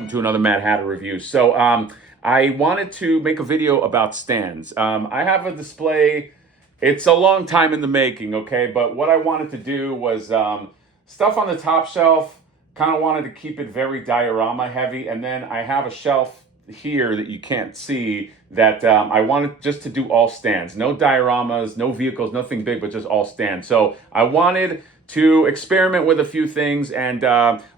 welcome to another Mad Hatter review. So I wanted to make a video about stands. I have a display. It's a long time in the making, okay? But what I wanted to do was stuff on the top shelf. Kind of wanted to keep it very diorama heavy, and then I have a shelf here that you can't see that I wanted just to do all stands. No dioramas, no vehicles, nothing big, but just all stands. So I wanted to experiment with a few things, and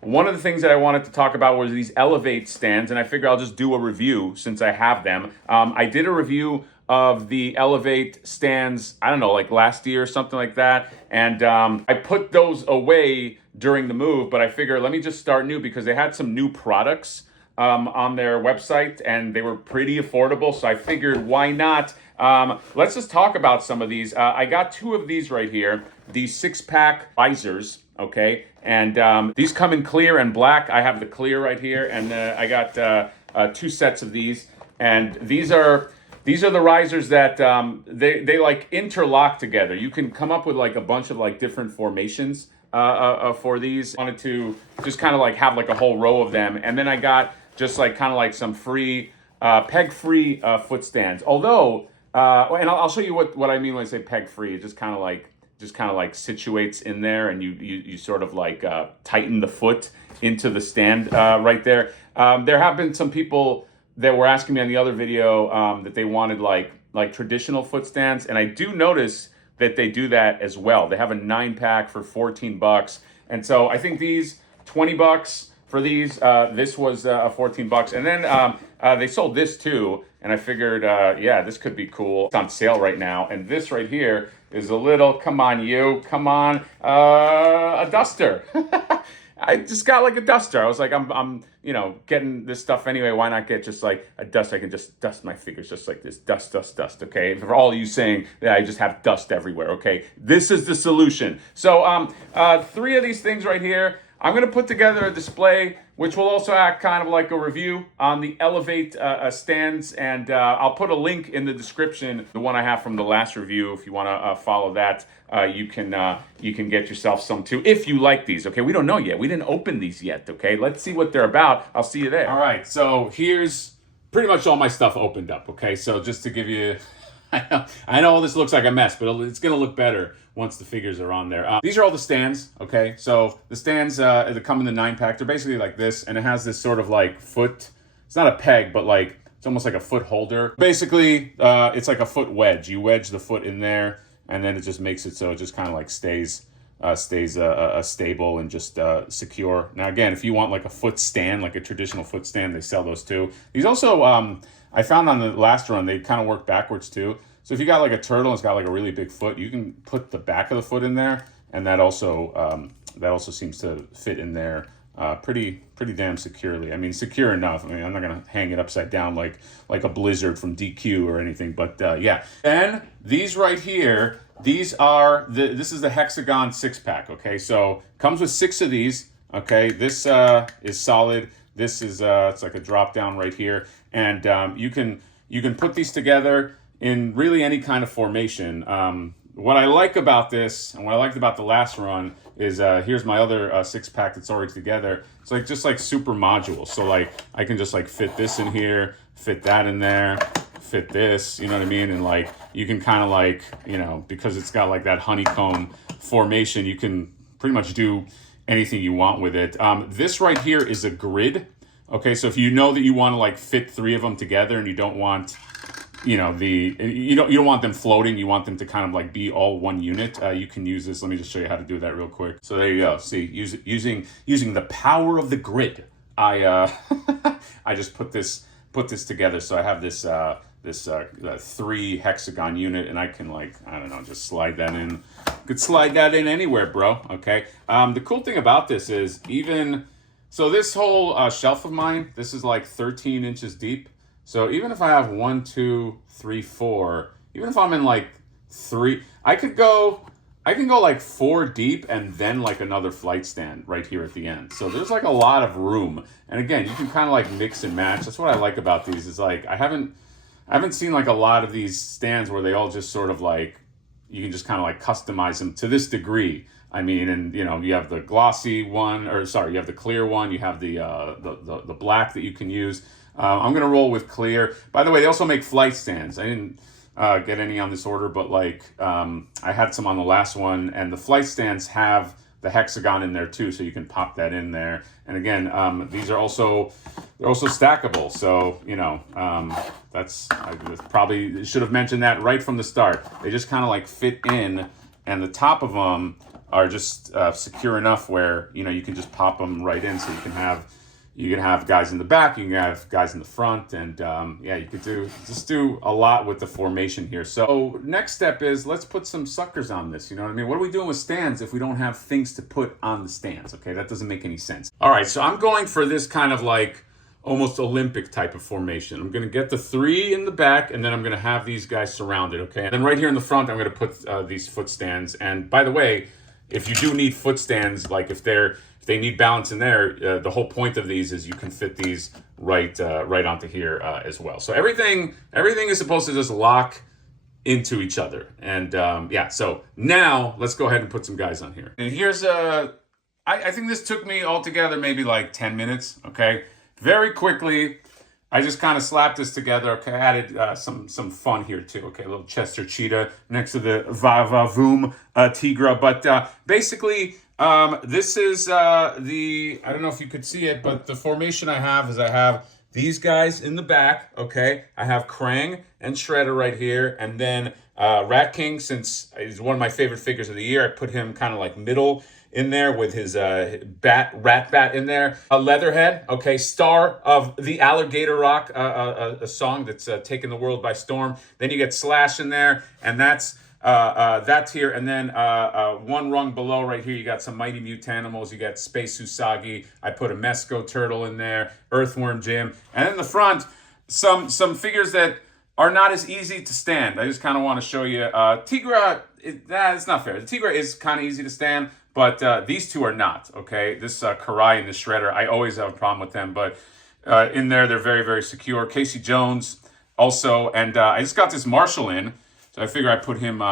one of the things that I wanted to talk about was these Elevate stands, and I figure I'll just do a review since I have them. I did a review of the Elevate stands, I don't know, like last year or something like that, and I put those away during the move, but I figure let me just start new because they had some new products on their website and they were pretty affordable, so I figured why not. Let's just talk about some of these. I got two of these right here, these 6-pack visors, okay? And these come in clear and black. I have the clear right here, and I got two sets of these. And these are the risers that they like interlock together. You can come up with like a bunch of like different formations for these. I wanted to just kind of like have like a whole row of them. And then I got just like kind of like some free peg-free foot stands. Although, and I'll show you what I mean when I say peg-free. It just kind of like situates in there, and you sort of like tighten the foot into the stand right there. There have been some people that were asking me on the other video that they wanted like traditional foot stands, and I do notice that they do that as well. They have a 9-pack for $14, and so I think these $20 for these. This was $14, and then they sold this too, and I figured, yeah, this could be cool. It's on sale right now, and this right here is a little, come on, a duster. I just got like a duster. I was like, I'm getting this stuff anyway. Why not get just like a duster? I can just dust my fingers just like this. Dust, okay? For all of you saying that I just have dust everywhere, okay? This is the solution. So three of these things right here. I'm going to put together a display, which will also act kind of like a review on the Elevate stands, and I'll put a link in the description, the one I have from the last review. If you want to follow that, you can get yourself some too, if you like these. Okay, we don't know yet. We didn't open these yet. Okay, let's see what they're about. I'll see you there. All right, so here's pretty much all my stuff opened up. Okay, so just to give you, I know this looks like a mess, but it's gonna look better once the figures are on there. These are all the stands, okay? So the stands that come in the 9-pack, they're basically like this, and it has this sort of like foot, it's not a peg, but like, it's almost like a foot holder. Basically, it's like a foot wedge. You wedge the foot in there, and then it just makes it so it just kind of like stays stable and just secure. Now again, if you want like a foot stand, like a traditional foot stand, they sell those too. These also, I found on the last run, they kind of work backwards too. So if you got like a turtle and it's got like a really big foot, you can put the back of the foot in there, and that also seems to fit in there pretty damn securely. I mean, secure enough. I mean, I'm not gonna hang it upside down like a Blizzard from DQ or anything, but yeah. And these right here, these are this is the Hexagon 6-pack. Okay, so comes with 6 of these. Okay, this is solid. This is it's like a drop down right here, and you can put these together in really any kind of formation. What I like about this, and what I liked about the last run, is here's my other 6-pack that's already together. It's like just like super modules. So like I can just like fit this in here, fit that in there, fit this, you know what I mean? And like you can kind of like, because it's got like that honeycomb formation, you can pretty much do anything you want with it. This right here is a grid. Okay, so if you know that you want to like fit 3 of them together and you don't want you don't want them floating, you want them to kind of like be all one unit, you can use this. Let me just show you how to do that real quick. So there you go. See, using the power of the grid, I I just put this together. So I have this 3 hexagon unit, and I can like, I don't know, just slide that in. Could slide that in anywhere, bro. Okay. The cool thing about this is so this whole shelf of mine, this is like 13 inches deep. So even if I have 1, 2, 3, 4, even if I'm in like 3, I can go like 4 deep and then like another flight stand right here at the end. So there's like a lot of room. And again, you can kind of like mix and match. That's what I like about these, is like I haven't seen like a lot of these stands where they all just sort of like, you can just kind of like customize them to this degree. I mean, and you know, you have the glossy one, or sorry, you have the clear one, you have the black that you can use. I'm gonna roll with clear. By the way, they also make flight stands. I didn't get any on this order, but like I had some on the last one, and the flight stands have the hexagon in there too, so you can pop that in there. And again, these are also stackable. So you know, I probably should have mentioned that right from the start. They just kind of like fit in, and the top of them are just secure enough where you know you can just pop them right in, so you can have guys in the back, you can have guys in the front, and yeah, you could do a lot with the formation here. So next step is let's put some suckers on this. You know what I mean? What are we doing with stands if we don't have things to put on the stands? Okay, that doesn't make any sense. All right, so I'm going for this kind of like almost Olympic type of formation. I'm going to get the 3 in the back, and then I'm going to have these guys surrounded. Okay, and then right here in the front, I'm going to put these foot stands. And by the way, if you do need foot stands, like if they need balance in there, the whole point of these is you can fit these right onto here as well. So everything is supposed to just lock into each other. And yeah, so now let's go ahead and put some guys on here. And here's I think this took me altogether maybe like 10 minutes. Okay, very quickly. I just kind of slapped this together. Okay, I added some fun here too. Okay, a little Chester Cheetah next to the Va-Va-Voom Tigra. But basically, this is I don't know if you could see it, but the formation I have is I have these guys in the back. Okay, I have Krang and Shredder right here, and then Rat King, since he's one of my favorite figures of the year, I put him kind of like middle in there with his rat bat in there. A Leatherhead, okay, star of the Alligator Rock, a song that's taken the world by storm. Then you get Slash in there, and that's here. And then one rung below right here, you got some Mighty Mutanimals. You got Space Usagi. I put a Mesco Turtle in there, Earthworm Jim. And in the front, some figures that are not as easy to stand. I just kind of want to show you. Tigra, it's not fair. The Tigra is kind of easy to stand, but these two are not, okay? This Karai and the Shredder, I always have a problem with them, but in there, they're very, very secure. Casey Jones also, and I just got this Marshall in, so I figure I put him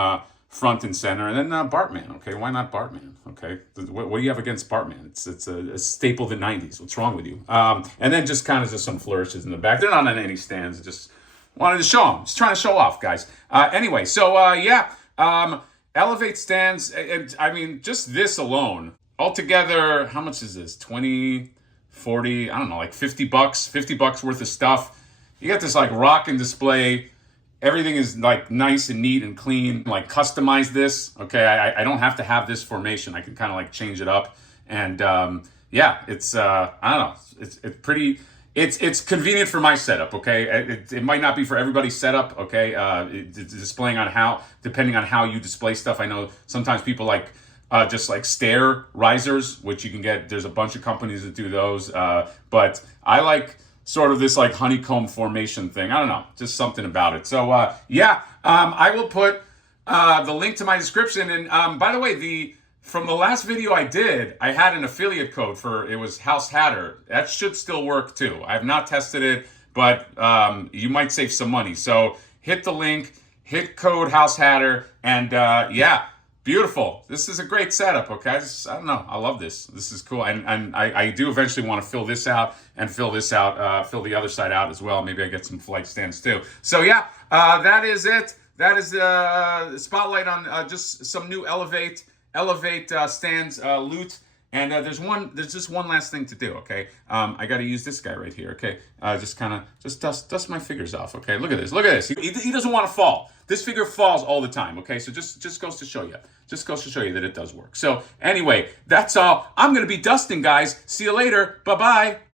front and center, and then Bartman, okay? Why not Bartman, okay? What do you have against Bartman? It's a staple of the 90s. What's wrong with you? And then just kind of just some flourishes in the back. They're not on any stands, just wanted to show them. Just trying to show off, guys. Anyway, so yeah, Elevate stands, and I mean, just this alone, altogether, how much is this? 20, 40, I don't know, like $50, $50 worth of stuff. You got this like rockin' display. Everything is like nice and neat and clean. Like customize this, okay? I don't have to have this formation. I can kind of like change it up. And yeah, it's, I don't know, it's pretty... It's convenient for my setup, okay? It might not be for everybody's setup, okay? It's displaying on depending on how you display stuff. I know sometimes people like just like stair risers, which you can get. There's a bunch of companies that do those, but I like sort of this like honeycomb formation thing. I don't know, just something about it. So yeah, I will put the link to my description. And by the way, from the last video I did, I had an affiliate code it was House Hatter. That should still work too. I have not tested it, but you might save some money. So hit the link, hit code House Hatter, and yeah, beautiful. This is a great setup, okay? I don't know, I love this. This is cool. And I do eventually want to fill this out and fill the other side out as well. Maybe I get some flight stands too. So yeah, that is it. That is the spotlight on just some new Elevate stands loot. And there's just one last thing to do, okay? I got to use this guy right here, okay? Just kind of dust my figures off, okay? Look at this. He doesn't want to fall. This figure falls all the time, okay? So just goes to show you. Just goes to show you that it does work. So anyway, that's all. I'm going to be dusting, guys. See you later. Bye-bye.